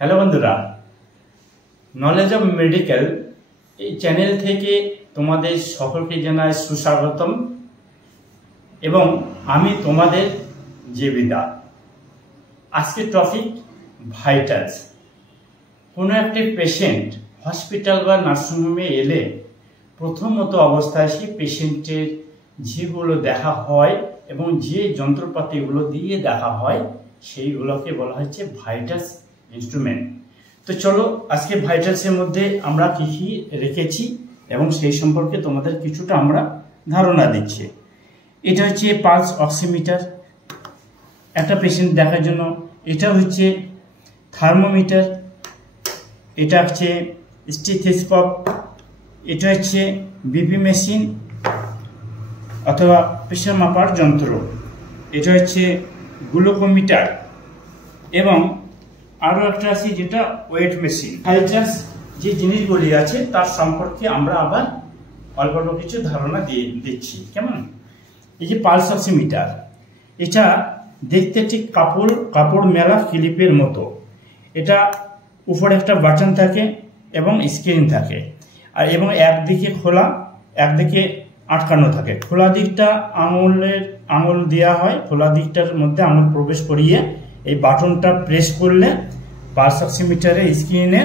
Hello বন্ধুরা, knowledge of medical এই channel থেকে তোমাদের সকলকে জানাই সুস্বাগতম এবং আমি তোমাদের জেবিদা। আজকের টপিক ভাইটালস। কোনো একটি পেশেন্ট হসপিটাল বা নার্সিংহোমে এলে প্রথমত অবস্থায় সেই পেশেন্টের যেগুলো দেখা হয় এবং যে যন্ত্রপাতিগুলো দিয়ে দেখা হয় সেইগুলোকে বলা হচ্ছে ভাইটালস ইনস্ট্রুমেন্ট। তো চলো আজকে ভাইটালসের মধ্যে আমরা কি কি রেখেছি এবং সেই সম্পর্কে তোমাদের কিছুটা আমরা ধারণা দিচ্ছি। এটা হচ্ছে পালস অক্সিমিটার একটা পেশেন্ট দেখার জন্য, এটা হচ্ছে থার্মোমিটার, এটা হচ্ছে স্টেথোস্কোপ, এটা হচ্ছে বিপি মেশিন অথবা প্রেশার মাপার যন্ত্র, এটা হচ্ছে গ্লুকোমিটার এবং আরও একটা আছে যেটা ওয়েট মেশিন। ভাইটালস যে জিনিসগুলি আছে তার সম্পর্কে আমরা আবার অল্প অল্প কিছু ধারণা দিয়ে দিচ্ছি। কেমন? এই যে পালস অক্সিমিটার, এটা দেখতে ঠিক কাপড় মেলা ক্লিপের মতো। এটা উপরে একটা বাটন থাকে এবং স্ক্রিন থাকে, আর এবং একদিকে খোলা একদিকে আটকানো থাকে। খোলা দিকটা আঙুল দেওয়া হয়, খোলা দিকটার মধ্যে আঙুল প্রবেশ করিয়ে এই বাটনটা প্রেস করলে পালস অক্সিমিটারের স্ক্রিনে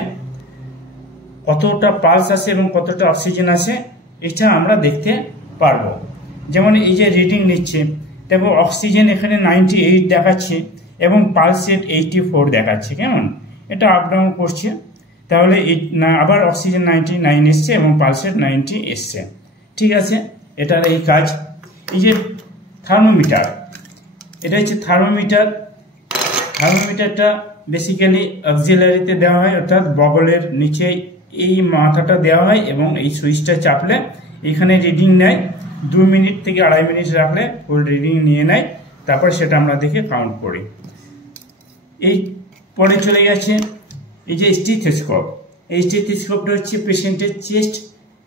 কতটা পালস আছে এবং কতটা অক্সিজেন আছে এটা আমরা দেখতে পারবো। যেমন এই যে রিডিং নিচ্ছে, দেখো অক্সিজেন এখানে 98 দেখাচ্ছে এবং পালস রেট 84 দেখাচ্ছে। কেমন? এটা আপ ডাউন করছে, তাহলে আবার অক্সিজেন 99 এসছে এবং পালস রেট 90 এসছে। ঠিক আছে, এটার এই কাজ। এই যে থার্মোমিটার, এটা হচ্ছে থার্মোমিটারটা বেসিক্যালি অক্সিলারিতে দেওয়া হয়, অর্থাৎ বগলের নিচে এই মাথাটা দেওয়া হয় এবং এই সুইচটা চাপলে এখানে রিডিং নেয়। 2 মিনিট থেকে 2.5 মিনিট রাখলে ফুল রিডিং নিয়ে নেয়, তারপর সেটা আমরা দেখে কাউন্ট করি। এই পরে চলে গেছে এই যে স্টেথোস্কোপ। এই স্টেথোস্কোপটা হচ্ছে পেশেন্টের চেস্ট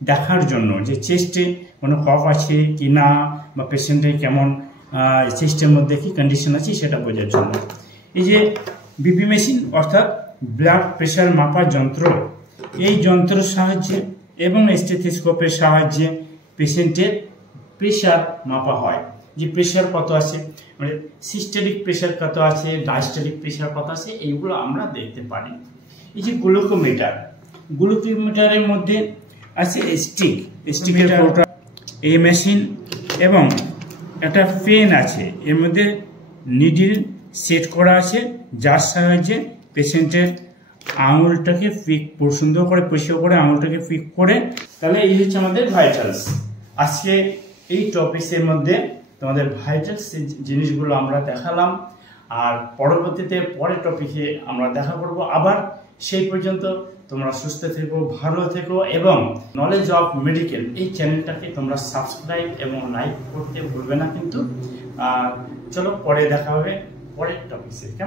দেখার জন্য, যে চেস্টে কোনো কফ আছে কি না বা পেশেন্টের কেমন চেস্টের মধ্যে কি কন্ডিশন আছে সেটা বোঝার জন্য। এই যে বিপি মেশিন অর্থাৎ ব্লাড প্রেশার মাপার যন্ত্র, এই যন্ত্রের সাহায্যে এবং স্টেথোস্কোপের সাহায্যে পেশেন্টের প্রেশার মাপা হয়। যে প্রেশার কত আছে, মানে সিস্টেলিক প্রেশার কত আছে, ডায়াস্টোলিক প্রেশার কত আছে, এইগুলো আমরা দেখতে পারি। এই যে গ্লুকোমিটারের মধ্যে আছে স্টিকের এই মেশিন এবং একটা পেন আছে, এর মধ্যে নিডিল সেট করা আছে, যার সাহায্যে পেশেন্টের আঙুলটাকে সুন্দর করে পরিষ্কার করে আঙুলটাকে ফিক করে। তাহলে এই হচ্ছে আমাদের ভাইটালস। আজকে এই টপিকের মধ্যে তোমাদের ভাইটালস জিনিসগুলো আমরা দেখালাম, আর পরবর্তীতে পরের টপিকে আমরা দেখা করব আবার। সেই পর্যন্ত তোমরা সুস্থ থেকো, ভালো থেকো এবং নলেজ অফ মেডিকেল এই চ্যানেলটাকে তোমরা সাবস্ক্রাইব এবং লাইক করতে ভুলবে না কিন্তু। চলো পরে দেখা হবে পরের টপিকে।